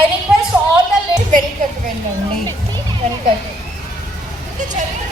I request all the ladies వెనుకకు వెళ్ళండి, వెనుకకు. ఇంకా చదువు.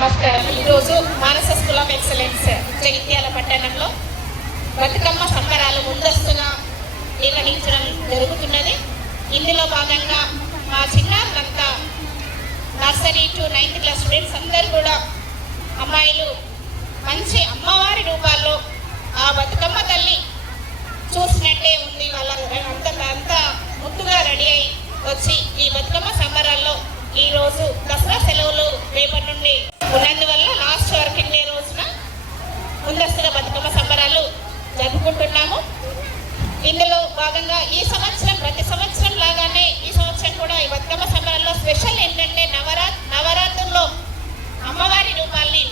నమస్కారం. ఈరోజు Manasa school of excellence Jagtial పట్టణంలో బతుకమ్మ సంబరాలు ముందస్తుగా నిర్వహించడం జరుగుతున్నది. ఇందులో భాగంగా మా చిన్నారులంతా nursery to 9th class students అందరూ కూడా అమ్మాయిలు మంచి అమ్మవారి రూపాల్లో ఆ బతుకమ్మ తల్లి చూసినట్టే ఉంది. వాళ్ళ అంతా ముద్దుగా రెడీ అయి వచ్చి ఈ బతుకమ్మ సంబరాల్లో ఈరోజు దసరా సెలవులు రేపటి నుండి ఉన్నందువల్ల లాస్ట్ వర్కింగ్ డే రోజున ముందస్తుగా బతుకమ్మ సంబరాలు జరుపుకుంటున్నాము. ఇందులో భాగంగా ఈ సంవత్సరం ప్రతి సంవత్సరం లాగానే ఈ సంవత్సరం కూడా ఈ బతుకమ్మ సంబరాల్లో స్పెషల్ ఏంటంటే నవరాత్రుల్లో అమ్మవారి రూపాల్ని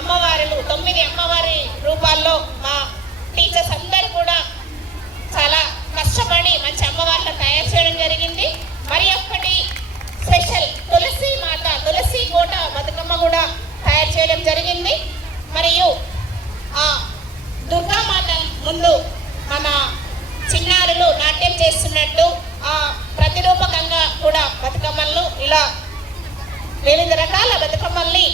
అమ్మవారులు 9 అమ్మవారి రూపాల్లో మా టీచర్స్ అందరూ కూడా చాలా కష్టపడి మంచి అమ్మవార్లను తయారు చేయడం జరిగింది. మరి ఒక్కటి స్పెషల్ తులసి కోట బతుకమ్మ కూడా తయారు చేయడం జరిగింది. మరియు ఆ దుర్గామాత ముందు మన చిన్నారులు నాట్యం చేస్తున్నట్టు ఆ ప్రతిరూపకంగా కూడా బతుకమ్మలను ఇలా వివిధ రకాల బతుకమ్మల్ని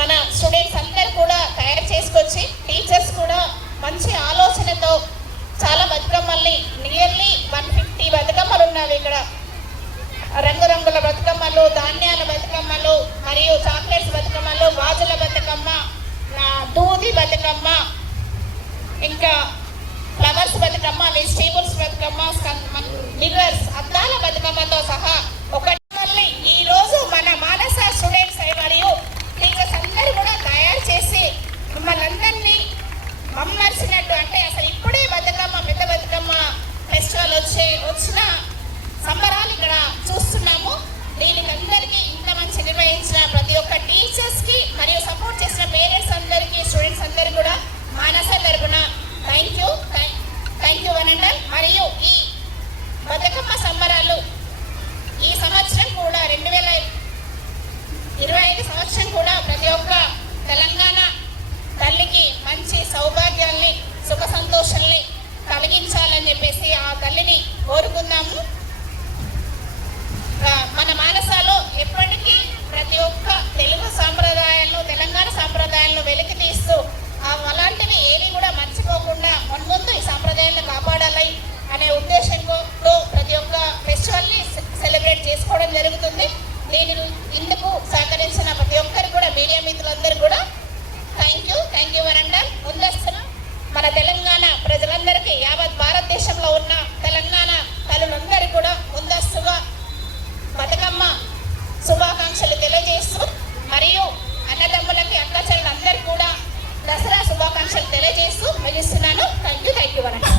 మన స్టూడెంట్స్ అందరూ కూడా తయారు చేసుకొచ్చి టీచర్స్ కూడా మంచి ఆలోచనతో చాలా బతుకమ్మల్ని నియర్లీ 150 బతుకమ్మలు ఉన్నవి ఇక్కడ. రంగురంగుల బతుకమ్మలు, ధాన్యాల బతుకమ్మలు, మరియు చాక్లెట్స్ బతుకమ్మలు, గాజుల బతుకమ్మ, దూది బతుకమ్మ, ఇంకా flowers Bathukamma, vegetables Bathukamma, mirrors అద్దాల బతుకమ్మతో సహా ఒకటి ఈ రోజు మన మానస స్టూడెంట్స్ మరియు టీచర్స్ అందరూ కూడా తయారు చేసి మిమ్మల్ని అందరినీ మమ్మర్చినట్టు, అంటే అసలు ఇప్పుడే బతుకమ్మ పెద్ద బతుకమ్మ ఫెస్టివల్ వచ్చిన సంబరాలు ఇక్కడ చూస్తున్నాము. దీనికి అందరికీ ఇంత మంచి నిర్వహించిన ప్రతి ఒక్క టీచర్స్కి మరియు సపోర్ట్ చేసిన పేరెంట్స్ అందరికీ స్టూడెంట్స్ అందరూ కూడా మానస తరపున థ్యాంక్ యూ వనండల్. మరియు ఈ బతుకమ్మ సంబరాలు ఈ సంవత్సరం కూడా 2025 సంవత్సరం కూడా ప్రతి ఒక్క తెలంగాణ తల్లికి మంచి సౌభాగ్యాల్ని సుఖ సంతోషాల్ని కలిగించాలని చెప్పేసి ఆ తల్లిని కోరుకుందాము. మన మానసాలో ఎప్పటికీ ప్రతి ఒక్క తెలుగు సాంప్రదాయాలను తెలంగాణ సాంప్రదాయాలను వెలికి తీస్తూ అలాంటివి ఏవి కూడా మర్చిపోకుండా ముందు ఈ సాంప్రదాయాలను కాపాడాలి అనే ఉద్దేశంతో ప్రతి ఒక్క ఫెస్టివల్ని సెలబ్రేట్ చేసుకోవడం జరుగుతుంది. ఇందుకు సహకరించిన ప్రతి ఒక్కరు కూడా మీడియా మిత్రులందరూ కూడా థ్యాంక్ యూ వరండల్. ముందస్తున మన తెలంగాణ ప్రజలందరికీ యావత్ భారతదేశంలో ఉన్న తెలంగాణ తల్లులందరూ కూడా ముందస్తుగా బతుకమ్మ శుభాకాంక్షలు తెలియజేస్తూ మరియు అన్నదమ్ములకి అక్క చెల్లెలందరూ కూడా దసరా శుభాకాంక్షలు తెలియజేస్తూ ముగిస్తున్నాను. Thank you Warangal.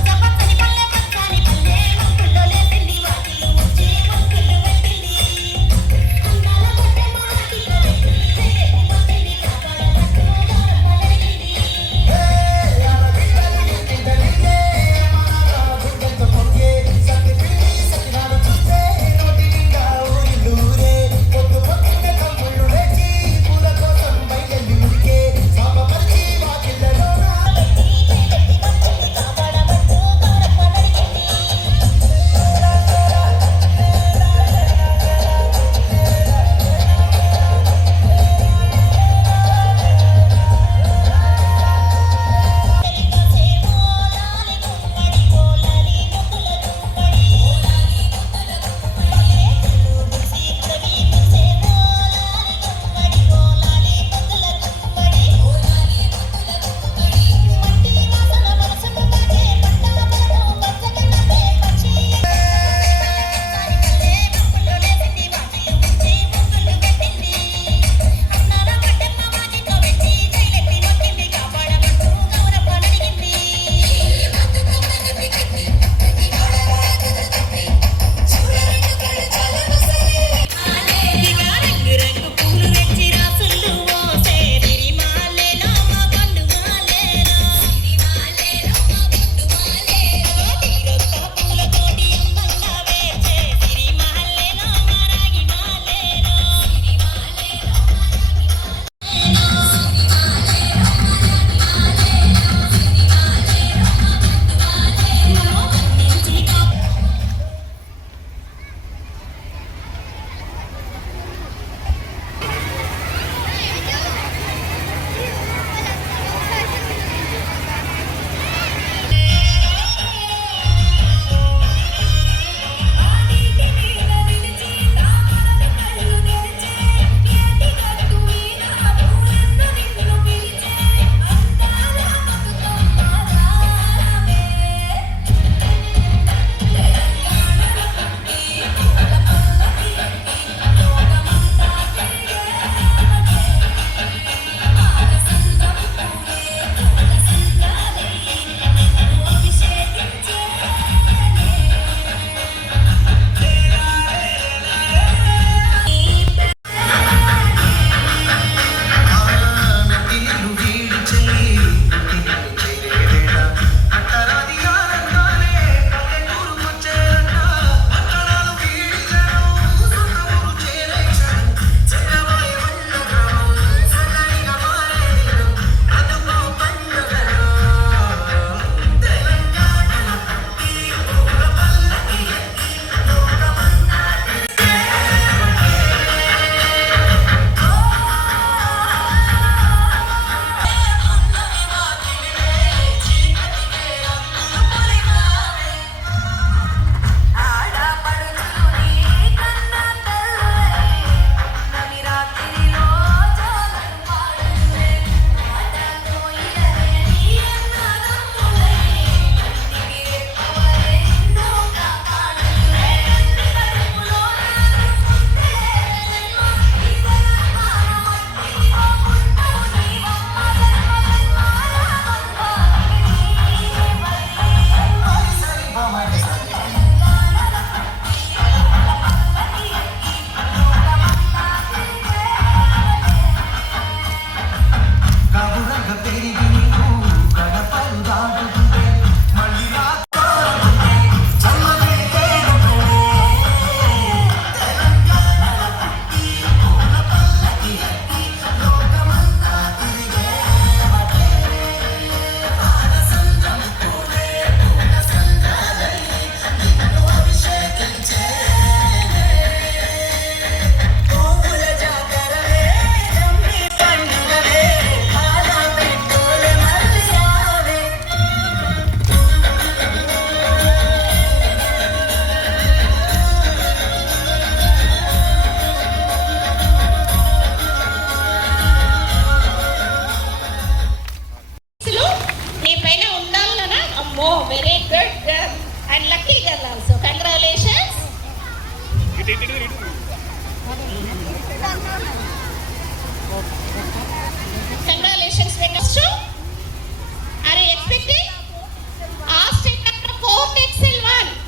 Congratulations, Venkatu. Are you expecting? Ask it after 4th Excel 1.